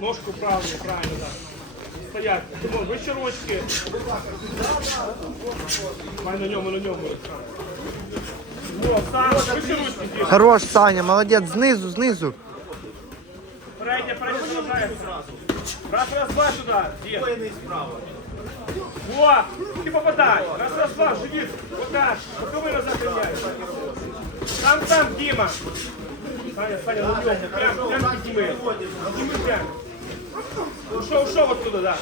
Ножку правильно, правильно, да. Стоять. Тимон, вище ручки. Давай на ньому, на ньому. О, сам, вище ручки, Дім. Хорош, Саня, молодець, знизу, знизу. Передня, передня залишається. Раз, раз, два сюди, Дім. О, ти попадай. Раз, раз, два, живіт. Отак. Боковий назад ганяй. Там, там, Діма. Саня, Саня, на ньому. Прям, прям підніми. Підніми прям. Ушов, ушов оттуда, да.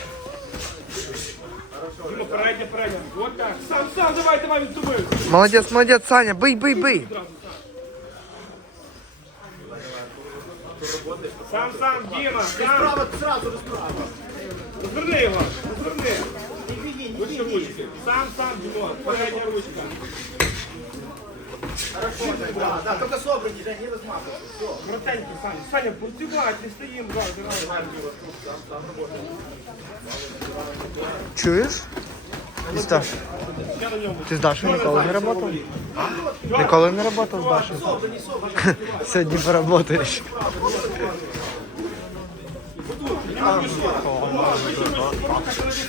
Дима, передня, передня. Вот так. Сам, сам, давай, давай, відтумив. Молодець, молодець, Саня, бий, бий, бий. Сам, сам, Дима, сам. Справа, сразу же справа. Розверни його, розверни. Вище ручки. Сам, сам, Димон, передня ручка. Да, да, только собранный, Жень, не размазывай. Братенький, Саня. Саня, пустивай, не стоїм, да, давай. Чуєш? Ти з Даш- Я на ньому. Ти з Дашою ніколи не працював? Ніколи не працював з Дашою? Сьогодні поработаєш.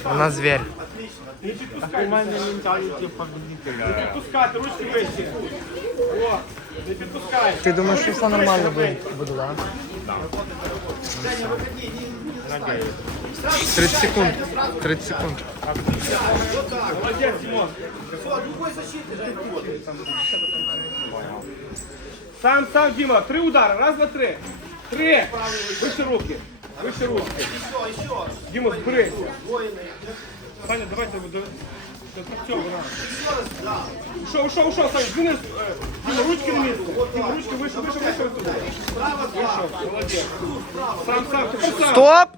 Вона звір. Не підпускай. Не підпускати, ручки вище. О, не підпускай. Ти думаєш, що все нормально буде, буде так? 30 секунд. 30 секунд. Молодець, Димон. Все, другой защиты, Жень, работает. Сам, сам, Дима, три удара. Раз, два, три. Три. Вище руки. Вище руки. Еще, еще. Дима, зберися. Саня, давайте до цього рано. Ушов, ушов, ушов, Саня, двини, е, Дима, ручки на місце. Дима, ручки вище, вище, вище. Вийшов, молодець. Сам, сам, тепер сам. Стоп!